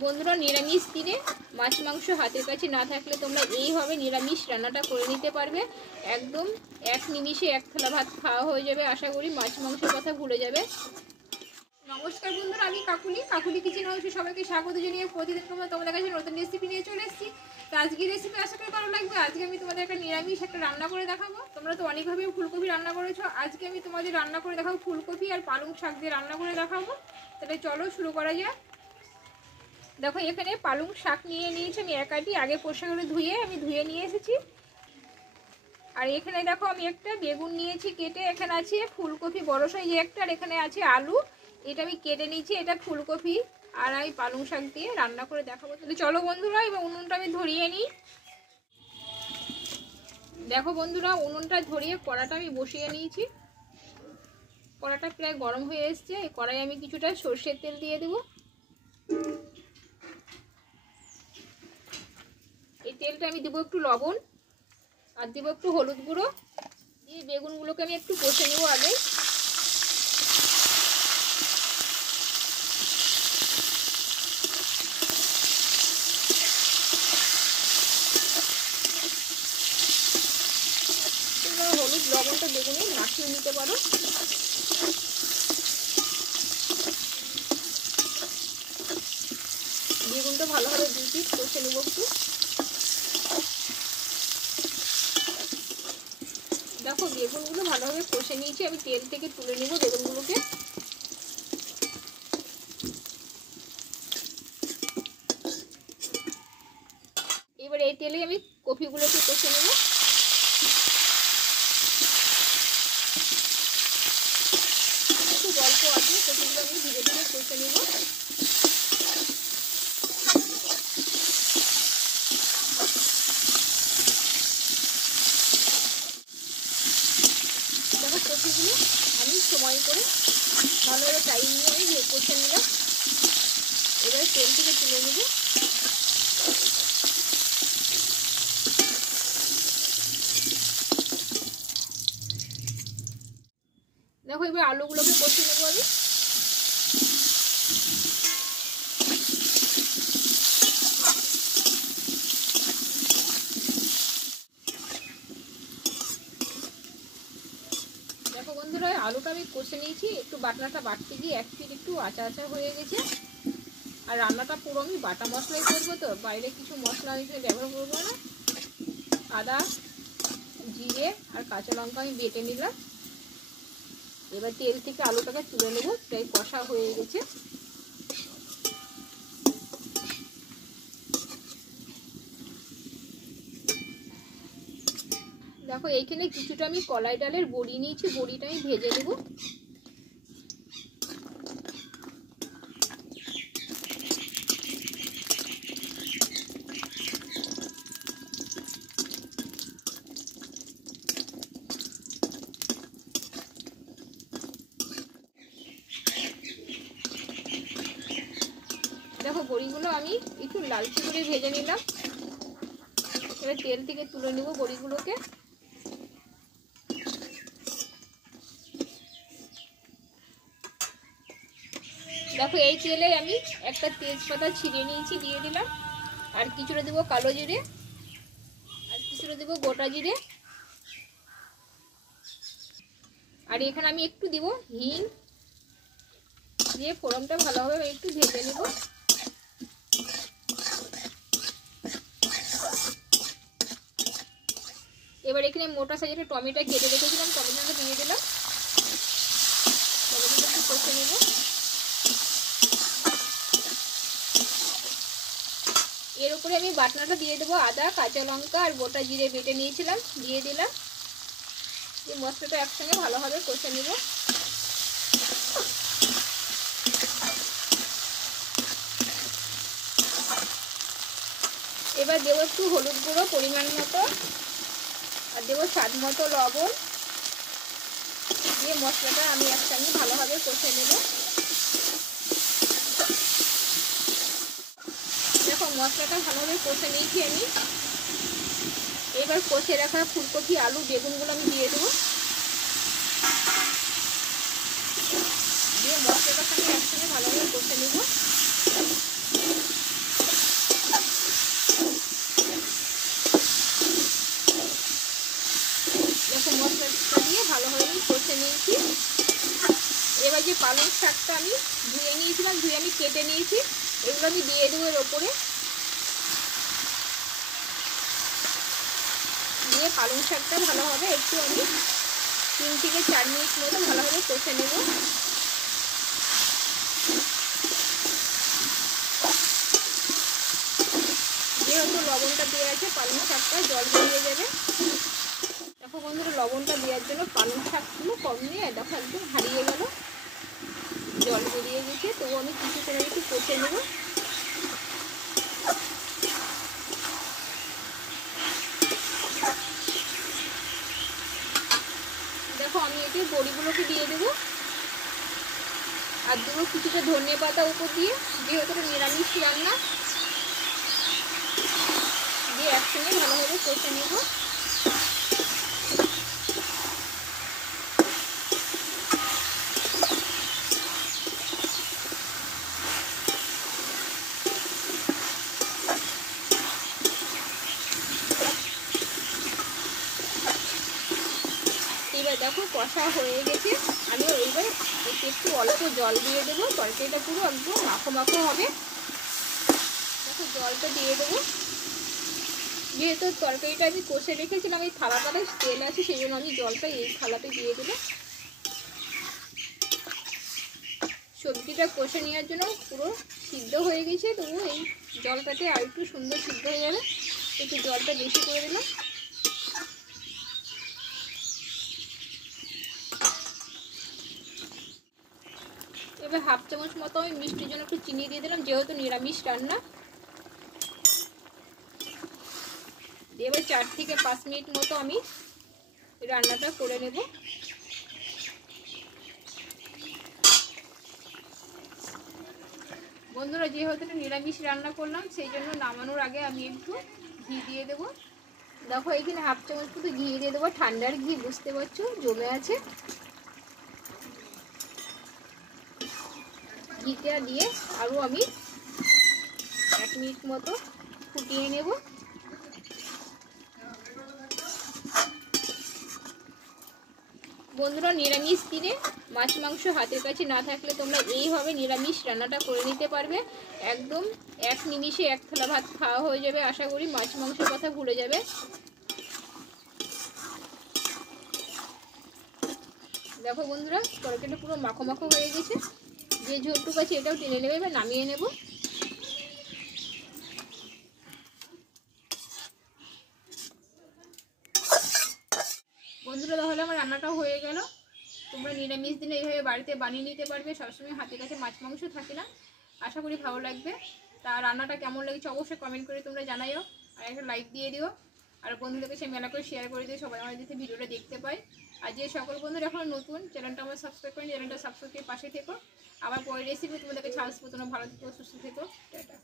বন্ধুরা, নিরামিষ দিনে মাছ মাংস হাতের কাছে না থাকলে তোমরা এইভাবে নিরামিষ রান্নাটা করে নিতে পারবে। একদম এক নিমিষে এক থালা ভাত খাওয়া হয়ে যাবে। আশা করি মাছ মাংসের কথা ভুলে যাবে। নমস্কার বন্ধুরা, আমি কাকুলি কিচেন হাউসে সবাইকে স্বাগত জানিয়ে প্রতিদিন তোমাদের কাছে নতুন রেসিপি নিয়ে চলে এসেছি। তো আজকের রেসিপি আশা করি ভালো লাগবে। আজকে আমি তোমাদের একটা নিরামিষ একটা রান্না করে দেখাবো। তোমরা তো অনেকভাবে ফুলকপি রান্না করেছো, আজকে আমি তোমাদের রান্না করে দেখাবো ফুলকপি আর পালং শাক দিয়ে রান্না করে দেখাবো। তাহলে চলো শুরু করা যাক। দেখো, এখানে পালং শাক নিয়ে নিয়েছি আমি এক আটি, আগে পরিষ্কার করে ধুয়ে নিয়ে এসেছি। আর এখানে দেখো আমি একটা বেগুন নিয়েছি কেটে, এখানে আছে ফুলকপি বড় সাইজ একটা, আর এখানে আছে আলু, এটা আমি কেটে নিয়েছি। এটা ফুলকপি আর আমি পালং শাক দিয়ে রান্না করে দেখাবো। তাহলে চলো বন্ধুরা, এবার উনুনটা আমি ধরিয়ে নিই। দেখো বন্ধুরা, উনুনটা ধরিয়ে কড়াটা আমি বসিয়ে নিয়েছি। কড়াটা প্রায় গরম হয়ে এসছে। এই কড়াই আমি কিছুটা সর্ষের তেল দিয়ে দেবো। এই তেলটা আমি দেবো একটু লবণ আর দেবো একটু হলুদ গুঁড়ো দিয়ে বেগুনগুলোকে আমি একটু কষে নেবো আগে। হলুদ লবণটা বেগুনে মাখিয়ে নিতে পারো। বেগুনটা ভালোভাবে দুই পিস কষে নেবো একটু। দেখো, বেগুনগুলো ভালোভাবে কষে নিয়েছি, আমি তেল থেকে তুলে নেব বেগুনগুলোকে। এবার এই তেলে আমি কপিগুলোকে কষে নেব। একটু অল্প আছে, কপিগুলো আমি ধীরে ধীরে কষে নেব। দেখো, কপিগুলো আমি সময় করে ভালোভাবে টাইম নিয়ে আমি কষে নিলাম। এবার তেল থেকে তুলে নেব। দেখো, এবার আলুগুলোকে কষে নেবো আমি। দেখো বন্ধুরা, আলুটা আমি কষে নিয়েছি। একটু বাটনাটা বাটতে গিয়ে এক পিঠ একটু আচা আচা হয়ে গেছে। আর রান্নাটা পুরো আমি বাটা মশলাই করবো, তো বাইরে কিছু মশলা আমি ব্যবহার করবো না। আদা, জিরে আর কাঁচা লঙ্কা আমি বেটে নিলাম। এবার তেল থেকে আলুটাকে তুলে নেব, প্রায় কষা হয়ে গেছে। দেখো, এইখানে কিছুটা আমি কলাই ডালের বড়ি নিয়েছি, বড়িটা আমি ভেজে নেব। দেখো, বড়িগুলো আমি একটু লালচে করে ভেজে নিলাম। এবার তেল থেকে তুলে নেব বড়িগুলোকে। দেখো, এই তেলে আমি একটা তেজপাতা ছিঁড়ে নিয়েছি, দিয়ে দিলাম। আর কিছুটা দেবো কালো জিরে, আর কিছুটা দেবো গোটা জিরে। আর এখানে আমি একটু দিব হিং, দিয়ে ফোড়নটা ভালোভাবে একটু ভেজে নেব। এবার এখানে মোটা সাইজের টমেটো কেটে রেখেছিলাম, টমেটোটা দিয়ে দিলাম। টমেটোটা একটু কষে নেব। এর উপরে আমি বাটনাটা দিয়ে দেবো, আদা, কাঁচা লঙ্কা আর গোটা জিরে বেটে নিয়েছিলাম, দিয়ে দিলাম। এই মশলাটা একসঙ্গে ভালোভাবে কষে নেব। এবার দেবো একটু হলুদ গুঁড়ো পরিমাণ মতো, আর দেবো স্বাদ মতো লবণ, দিয়ে মশলাটা আমি একসঙ্গে ভালোভাবে কষে নেব। দেখো, মশলাটা ভালোভাবে কষে নিয়েছি আমি। এবার কষে রাখা ফুলকপি, আলু, বেগুনগুলো আমি দিয়ে দেবো। দিয়ে মশলাটার সঙ্গে একসঙ্গে ভালোভাবে কষে নেব। শাকটা আমি ধুয়ে নিয়েছিলাম, ধুয়ে আমি কেটে নিয়েছি। এগুলো আমি দিয়ে দেবো এর ওপরে। দিয়ে পালং শাকটা ভালোভাবে একটু আমি 3 থেকে 4 মিনিট মতো ভালোভাবে কষে নেব। যেহেতু লবণটা দেওয়া আছে পালং শাকটা জল বেরিয়ে যাবে। দেখো বন্ধুরা, লবণটা দেওয়ার জন্য পালং শাকগুলো কম নিয়ে দেখো একদম হারিয়ে গেল, জল বেরিয়ে গেছে। তবু আমি কিছু সময় একটু কষে নেব। দেখো আমি এতে বড়িগুলোকে দিয়ে দেবো আর দেবো কিছুটা ধনে পাতা উপর দিয়ে, যেহেতু নিরামিষ রান্না। দিয়ে একসঙ্গে ভালোভাবে কষে নেব। এবার দেখো কষা হয়ে গেছে। আমি এইবার একটু অল্প জল দিয়ে দেবো। তরকারিটা পুরো একদম মাখো মাখো হবে। দেখো জলটা দিয়ে দেবো। যেহেতু তরকারিটা আমি কষে রেখেছিলাম, এই থালাটাতে তেল আছে, সেই জন্য আমি জলটা এই থালাতে দিয়ে দেবো। সবজিটা কষে নেওয়ার জন্য পুরো সিদ্ধ হয়ে গেছে, তবু এই জলটাতে আর একটু সুন্দর সিদ্ধ হয়ে যাবে। একটু জলটা বেশি করে দিলাম। এবার 1/2 চামচ মতো আমি মিষ্টির জন্য একটু চিনি দিয়ে দিলাম, যেহেতু নিরামিষ রান্না। এবার 4 থেকে 5 মিনিট মতো আমি রান্নাটা করে নেব। বন্ধুরা, যেহেতু নিরামিষ রান্না করলাম, সেই জন্য নামানোর আগে আমি একটু ঘি দিয়ে দেবো। দেখো এখানে 1/2 চামচ মতো ঘি দিয়ে দেবো। ঠান্ডার ঘি, বুঝতে পারছো জমে আছে। ঘিটা দিয়ে আরও আমি 1 মিনিট মতো ফুটিয়ে নেব। বন্ধুরা, নিরামিষ দিনে মাছ মাংস হাতের কাছে না থাকলে তোমরা এইভাবে নিরামিষ রান্নাটা করে নিতে পারবে। একদম 1 নিমিষে 1 থালা ভাত খাওয়া হয়ে যাবে। আশা করি মাছ মাংসের কথা ভুলে যাবে। দেখো বন্ধুরা, তরকারিটা পুরো মাখো মাখো হয়ে গেছে। যে ঝোলটুকু আছে এটাও টেনে নেবে। এবার নামিয়ে নেব। বন্ধুরা, তাহলে আমার রান্নাটাও হয়ে গেল। তোমরা নিরামিষ দিনে এইভাবে বাড়িতে বানিয়ে নিতে পারবে। সবসময় হাতের কাছে মাছ মাংস থাকে না। আশা করি ভালো লাগবে। তা রান্নাটা কেমন লেগেছে অবশ্যই কমেন্ট করে তোমরা জানাইও। আর একটা লাইক দিয়ে দিও। আর বন্ধুদেরকে সে মেলা করে শেয়ার করে দিও, সবাই আমার যদি ভিডিওটা দেখতে পায়। আর যে সকল বন্ধুরা এখন নতুন চ্যানেলটা আমার সাবস্ক্রাইব করেন, চ্যানেলটা সাবস্ক্রাইব করে পাশে থেকো। আবার পরের রেসিপি তোমাদেরকে ছাড়। তোমরা ভালো থেকো, সুস্থ থেকো। টাটা।